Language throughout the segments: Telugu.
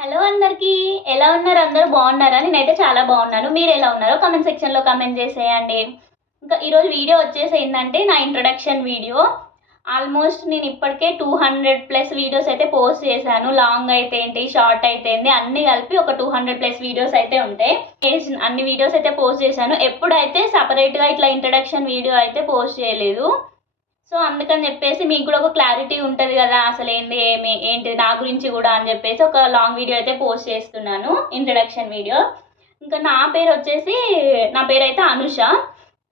హలో అందరికీ, ఎలా ఉన్నారు? అందరూ బాగున్నారా? నేనైతే చాలా బాగున్నాను. మీరు ఎలా ఉన్నారో కామెంట్ సెక్షన్లో కామెంట్ చేసేయండి. ఇంకా ఈరోజు వీడియో వచ్చేసి ఏంటంటే నా ఇంట్రొడక్షన్ వీడియో. ఆల్మోస్ట్ నేను ఇప్పటికే 200+ వీడియోస్ అయితే పోస్ట్ చేశాను. లాంగ్ అయితే ఏంటి, షార్ట్ అయితే ఏంటి, అన్నీ కలిపి ఒక 200+ వీడియోస్ అయితే ఉంటాయి. అన్ని వీడియోస్ అయితే పోస్ట్ చేశాను. ఎప్పుడైతే సపరేట్గా ఇట్లా ఇంట్రొడక్షన్ వీడియో అయితే పోస్ట్ చేయలేదు. సో అందుకని చెప్పేసి మీకు కూడా ఒక క్లారిటీ ఉంటుంది కదా, అసలు ఏంటి నా గురించి కూడా అని చెప్పేసి ఒక లాంగ్ వీడియో అయితే పోస్ట్ చేస్తున్నాను, ఇంట్రడక్షన్ వీడియో. ఇంకా నా పేరు అయితే అనుష.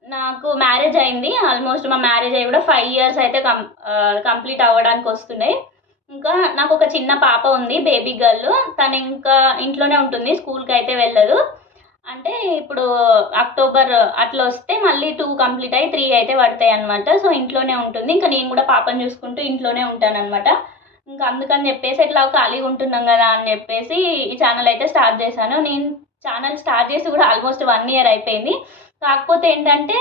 నాకు మ్యారేజ్ అయింది. ఆల్మోస్ట్ మా మ్యారేజ్ అయ్యి కూడా 5 years అయితే కంప్లీట్ అవ్వడానికి వస్తున్నాయి. ఇంకా నాకు ఒక చిన్న పాప ఉంది, బేబీ గర్ల్. తను ఇంకా ఇంట్లోనే ఉంటుంది, స్కూల్కి అయితే వెళ్ళదు. అంటే ఇప్పుడు అక్టోబర్ అట్లా వస్తే మళ్ళీ 2 కంప్లీట్ అయ్యి 3 అయితే పడతాయి అనమాట. సో ఇంట్లోనే ఉంటుంది. ఇంకా నేను కూడా పాపను చూసుకుంటూ ఇంట్లోనే ఉంటానన్నమాట. ఇంకా అందుకని చెప్పేసి ఇట్లా ఖాళీగా ఉంటున్నాం కదా అని చెప్పేసి ఈ ఛానల్ అయితే స్టార్ట్ చేశాను. నేను ఛానల్ స్టార్ట్ చేసి కూడా ఆల్మోస్ట్ 1 year అయిపోయింది. కాకపోతే ఏంటంటే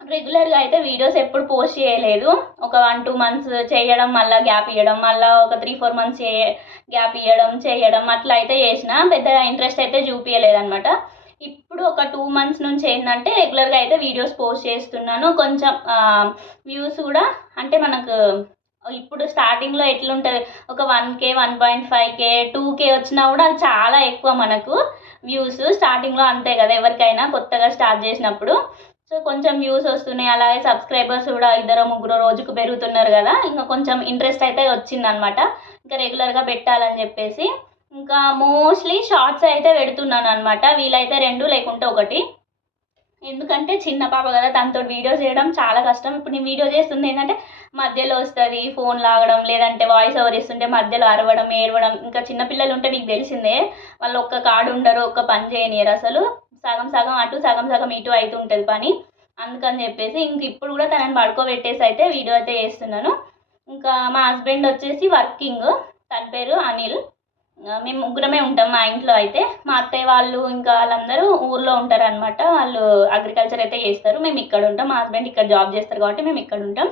రెగ్యులర్గా అయితే వీడియోస్ ఎప్పుడు పోస్ట్ చేయలేదు. ఒక 1-2 months చేయడం, మళ్ళీ గ్యాప్ ఇవ్వడం, మళ్ళీ ఒక 3-4 months గ్యాప్ ఇవ్వడం చేయడం అట్లా అయితే చేసిన. పెద్దగా ఇంట్రెస్ట్ అయితే చూపించలేదన్నమాట. ఇప్పుడు ఒక 2 months నుంచి ఏంటంటే రెగ్యులర్గా అయితే వీడియోస్ పోస్ట్ చేస్తున్నాను. కొంచెం వ్యూస్ కూడా అంటే మనకు ఇప్పుడు స్టార్టింగ్లో ఎట్లుంటుంది, ఒక 1K 1.5K 2K వచ్చినా కూడా అది చాలా ఎక్కువ మనకు వ్యూస్. స్టార్టింగ్లో అంతే కదా, ఎవరికైనా కొత్తగా స్టార్ట్ చేసినప్పుడు. సో కొంచెం వ్యూస్ వస్తున్నాయి, అలాగే సబ్స్క్రైబర్స్ కూడా 2-3 రోజుకు పెరుగుతున్నారు కదా. ఇంకా కొంచెం ఇంట్రెస్ట్ అయితే వచ్చిందనమాట, ఇంకా రెగ్యులర్గా పెట్టాలని చెప్పేసి. ఇంకా మోస్ట్లీ షార్ట్స్ అయితే పెడుతున్నాను అనమాట. వీలైతే 2 లేకుంటే 1. ఎందుకంటే చిన్న పాప కదా, తనతో వీడియో చేయడం చాలా కష్టం. ఇప్పుడు నేను వీడియో చేస్తుంది ఏంటంటే మధ్యలో వస్తుంది ఫోన్ లాగడం, లేదంటే వాయిస్ ఓవర్ ఇస్తుంటే మధ్యలో అరవడం, ఏడవడం. ఇంకా చిన్నపిల్లలు ఉంటే మీకు తెలిసిందే, వాళ్ళు ఒక్క కాడు ఉండరు, ఒక్క పని చేయనియరు అసలు. సగం సగం అటు సగం సగం ఇటు అవుతుంటుంది పని. అందుకని చెప్పేసి ఇంక ఇప్పుడు కూడా తనని పడుకోబెట్టేసి అయితే వీడియో అయితే చేస్తున్నాను. ఇంకా మా హస్బెండ్ వచ్చేసి వర్కింగ్, తన పేరు అనిల్. మేము ముగ్గురమే ఉంటాం మా ఇంట్లో అయితే. మా అత్తయ్య వాళ్ళు ఇంకా వాళ్ళందరూ ఊర్లో ఉంటారు అనమాట. వాళ్ళు అగ్రికల్చర్ అయితే చేస్తారు, మేము ఇక్కడ ఉంటాం. మా హస్బెండ్ ఇక్కడ జాబ్ చేస్తారు కాబట్టి మేము ఇక్కడ ఉంటాం.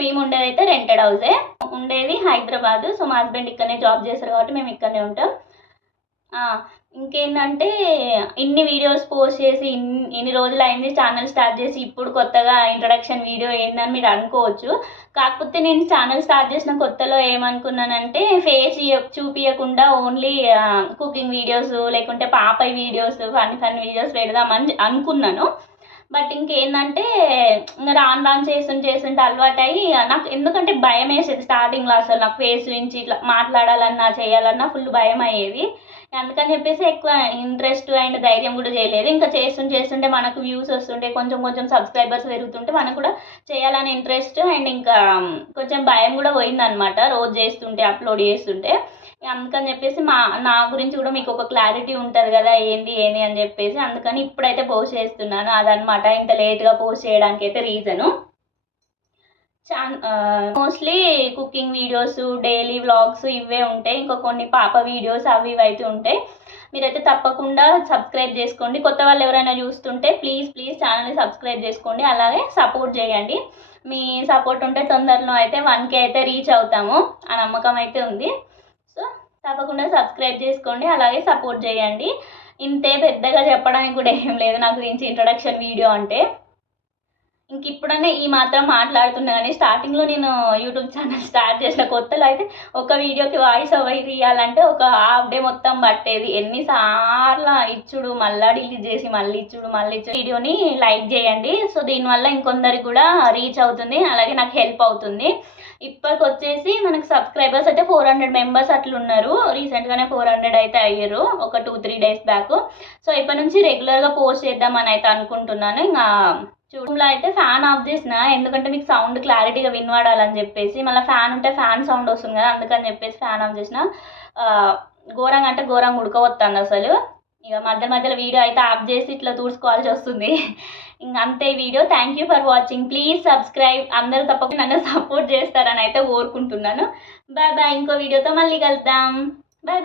మేము ఉండేది అయితే రెంటెడ్ హౌసే, ఉండేది హైదరాబాద్. సో మా హస్బెండ్ ఇక్కడనే జాబ్ చేస్తారు కాబట్టి మేము ఇక్కడనే ఉంటాం. ఇంకేంటంటే ఇన్ని వీడియోస్ పోస్ట్ చేసి ఇన్ని రోజులు అయింది ఛానల్ స్టార్ట్ చేసి, ఇప్పుడు కొత్తగా ఇంట్రడక్షన్ వీడియో ఏందని మీరు అనుకోవచ్చు. కాకపోతే నేను ఛానల్ స్టార్ట్ చేసిన కొత్తలో ఏమనుకున్నానంటే ఫేస్ చూపించకుండా ఓన్లీ కుకింగ్ వీడియోస్ లేకుంటే పాపై వీడియోస్, ఫన్ వీడియోస్ పెడదామని అనుకున్నాను. బట్ ఇంకేంటంటే ఇంకా రాను చేస్తుంటే అలవాటు అయ్యి నాకు ఎందుకంటే భయం వేసేది స్టార్టింగ్లో. అసలు నాకు ఫేస్ నుంచి ఇట్లా మాట్లాడాలన్నా చేయాలన్నా ఫుల్ భయం అయ్యేది. అందుకని చెప్పేసి ఎక్కువ ఇంట్రెస్ట్ అండ్ ధైర్యం కూడా చేయలేదు. ఇంకా చేస్తుంటే మనకు వ్యూస్ వస్తుంటే కొంచెం సబ్స్క్రైబర్స్ పెరుగుతుంటే మనకు కూడా చేయాలని ఇంట్రెస్ట్ అండ్ ఇంకా కొంచెం భయం కూడా పోయిందనమాట, రోజు చేస్తుంటే అప్లోడ్ చేస్తుంటే. అందుకని చెప్పేసి నా గురించి కూడా మీకు ఒక క్లారిటీ ఉంటుంది కదా, ఏంది అని చెప్పేసి అందుకని ఇప్పుడైతే పోస్ట్ చేస్తున్నాను. అదనమాట ఇంత లేట్గా పోస్ట్ చేయడానికి అయితే reason. Mostly cooking videos, daily vlogs ఇవే ఉంటాయి. ఇంకా కొన్ని పాప వీడియోస్ అవి ఇవి అయితే ఉంటాయి. మీరైతే తప్పకుండా సబ్స్క్రైబ్ చేసుకోండి. కొత్త వాళ్ళు ఎవరైనా చూస్తుంటే ప్లీజ్ ఛానల్ని సబ్స్క్రైబ్ చేసుకోండి, అలాగే సపోర్ట్ చేయండి. మీ సపోర్ట్ ఉంటే తొందరలో అయితే 1K అయితే రీచ్ అవుతాము, ఆ నమ్మకం అయితే ఉంది. సో తప్పకుండా సబ్స్క్రైబ్ చేసుకోండి, అలాగే సపోర్ట్ చేయండి. ఇంతే, పెద్దగా చెప్పడానికి కూడా ఏం లేదు నా గురించి ఇంట్రడక్షన్ వీడియో అంటే. ఇంక ఇప్పుడనే ఈ మాత్రం మాట్లాడుతున్నా కానీ స్టార్టింగ్లో నేను యూట్యూబ్ ఛానల్ స్టార్ట్ చేసిన కొత్తలో అయితే ఒక వీడియోకి వాయిస్ ఓవర్ ఇవ్వాలంటే ఒక హాఫ్ డే మొత్తం పట్టేది. ఎన్నిసార్లు ఇచ్చుడు, మళ్ళీ డిలీట్ చేసి మళ్ళీ ఇచ్చుడు. వీడియోని లైక్ చేయండి. సో దీనివల్ల ఇంకొందరికి కూడా రీచ్ అవుతుంది, అలాగే నాకు హెల్ప్ అవుతుంది. ఇప్పటికి వచ్చేసి మనకు సబ్స్క్రైబర్స్ అయితే 400 members అట్లా ఉన్నారు. రీసెంట్గానే 400 అయితే అయ్యారు ఒక 2-3 days బ్యాక్. సో ఇప్పటి నుంచి రెగ్యులర్గా పోస్ట్ చేద్దామని అయితే అనుకుంటున్నాను. ఇంకా చూడంలో అయితే ఫ్యాన్ ఆఫ్ చేసిన, ఎందుకంటే మీకు సౌండ్ క్లారిటీగా వినవాడాలని చెప్పేసి. మళ్ళీ ఫ్యాన్ ఉంటే ఫ్యాన్ సౌండ్ వస్తుంది కదా, అందుకని చెప్పేసి ఫ్యాన్ ఆఫ్ చేసిన. ఘోరంగా అంటే ఘోరంగా ఉడకవస్తుంది అసలు. ఇక మధ్యలో వీడియో అయితే ఆఫ్ చేసి ఇట్లా చూసుకోవాల్సి వస్తుంది. ఇంక అంతే video. Thank you for watching. Please subscribe. అందరూ తప్పకుండా నన్ను సపోర్ట్ చేస్తారని అయితే కోరుకుంటున్నాను. బాయ్. ఇంకో వీడియోతో మళ్ళీ కలుద్దాం. బాయ్.